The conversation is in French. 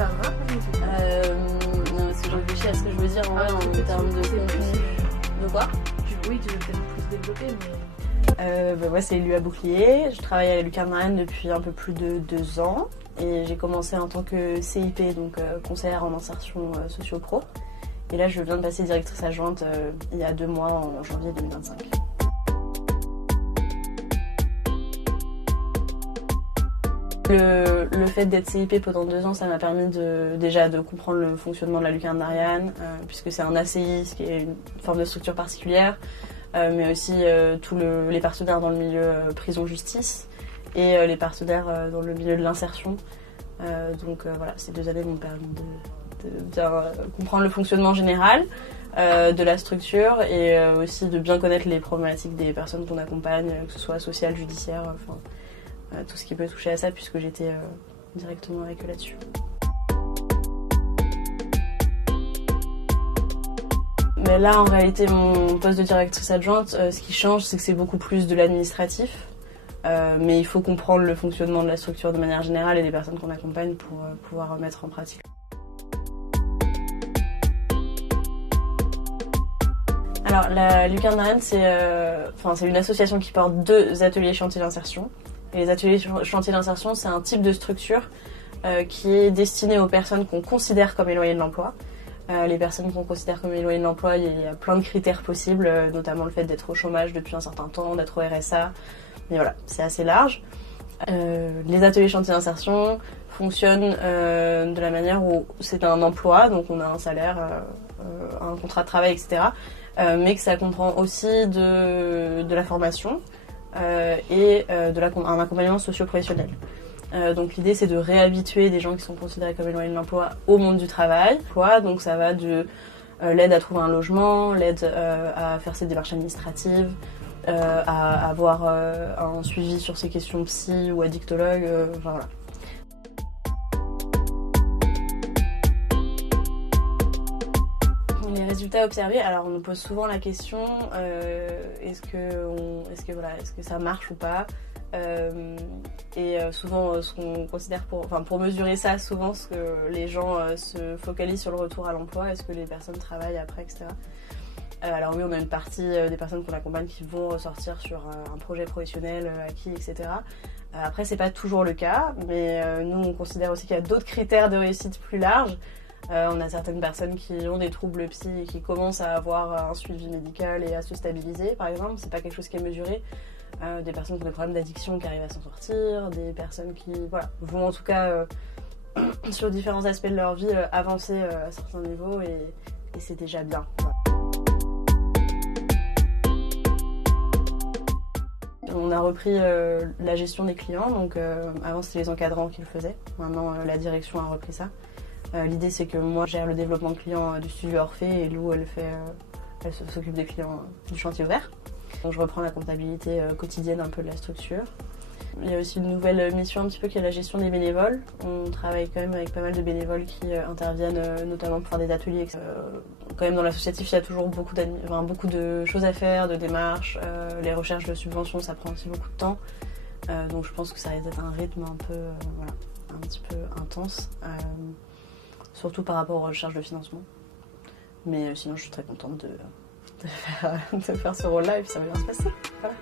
Ça va? Non, si je réfléchis à ce que je veux dire en vrai, en termes de contenu. De quoi? Oui, tu veux peut-être plus développer, mais... Moi, c'est Lua Bouclier. Je travaille à la Lucarne Marianne depuis un peu plus de 2 ans. Et j'ai commencé en tant que CIP, donc conseillère en insertion socio-pro. Et là, je viens de passer directrice adjointe il y a 2 mois, en janvier 2025. Le fait d'être CIP pendant 2 ans, ça m'a permis déjà de comprendre le fonctionnement de la Lucarne Marianne, puisque c'est un ACI, ce qui est une forme de structure particulière, mais aussi tous les partenaires dans le milieu prison-justice et les partenaires dans le milieu de l'insertion. Donc voilà, ces 2 années m'ont permis de bien comprendre le fonctionnement général de la structure et aussi de bien connaître les problématiques des personnes qu'on accompagne, que ce soit sociales, judiciaires, enfin tout ce qui peut toucher à ça, puisque j'étais directement avec eux là-dessus. Mais là, en réalité, mon poste de directrice adjointe, ce qui change, c'est que c'est beaucoup plus de l'administratif. Mais il faut comprendre le fonctionnement de la structure de manière générale et des personnes qu'on accompagne pour pouvoir mettre en pratique. Alors, la Lucarne Marianne, c'est une association qui porte 2 ateliers chantiers d'insertion. Et les ateliers chantiers d'insertion, c'est un type de structure qui est destiné aux personnes qu'on considère comme éloignées de l'emploi. Les personnes qu'on considère comme éloignées de l'emploi, il y a plein de critères possibles, notamment le fait d'être au chômage depuis un certain temps, d'être au RSA. Mais voilà, c'est assez large. Les ateliers chantiers d'insertion fonctionnent de la manière où c'est un emploi, donc on a un salaire, un contrat de travail, etc. Mais que ça comprend aussi de la formation et un accompagnement socio-professionnel. Donc l'idée, c'est de réhabituer des gens qui sont considérés comme éloignés de l'emploi au monde du travail. Donc ça va de l'aide à trouver un logement, l'aide à faire ses démarches administratives, à avoir un suivi sur ces questions psy ou addictologue, enfin voilà. Les résultats observés, alors on nous pose souvent la question est-ce que ça marche ou pas, et souvent ce qu'on considère pour mesurer ça, souvent ce que les gens se focalisent sur le retour à l'emploi, est-ce que les personnes travaillent après, etc. Alors oui, on a une partie des personnes qu'on accompagne qui vont ressortir sur un projet professionnel acquis, etc. Après, c'est pas toujours le cas, mais nous, on considère aussi qu'il y a d'autres critères de réussite plus larges. On a certaines personnes qui ont des troubles psy et qui commencent à avoir un suivi médical et à se stabiliser, par exemple. C'est pas quelque chose qui est mesuré. Des personnes qui ont des problèmes d'addiction qui arrivent à s'en sortir, des personnes qui vont en tout cas sur différents aspects de leur vie avancer à certains niveaux, et c'est déjà bien. Voilà. On a repris la gestion des clients, donc avant c'était les encadrants qui le faisaient, maintenant la direction a repris ça. L'idée, c'est que moi je gère le développement client du studio Orphée et Lou elle s'occupe des clients du chantier ouvert. Donc je reprends la comptabilité quotidienne un peu de la structure. Il y a aussi une nouvelle mission un petit peu qui est la gestion des bénévoles. On travaille quand même avec pas mal de bénévoles qui interviennent notamment pour faire des ateliers. Quand même dans l'associatif, il y a toujours beaucoup de choses à faire, de démarches. Les recherches de subventions, ça prend aussi beaucoup de temps. Donc je pense que ça va être un rythme un petit peu intense. Surtout par rapport aux recherches de financement. Mais sinon, je suis très contente de faire ce rôle-là et puis ça va bien se passer. Voilà.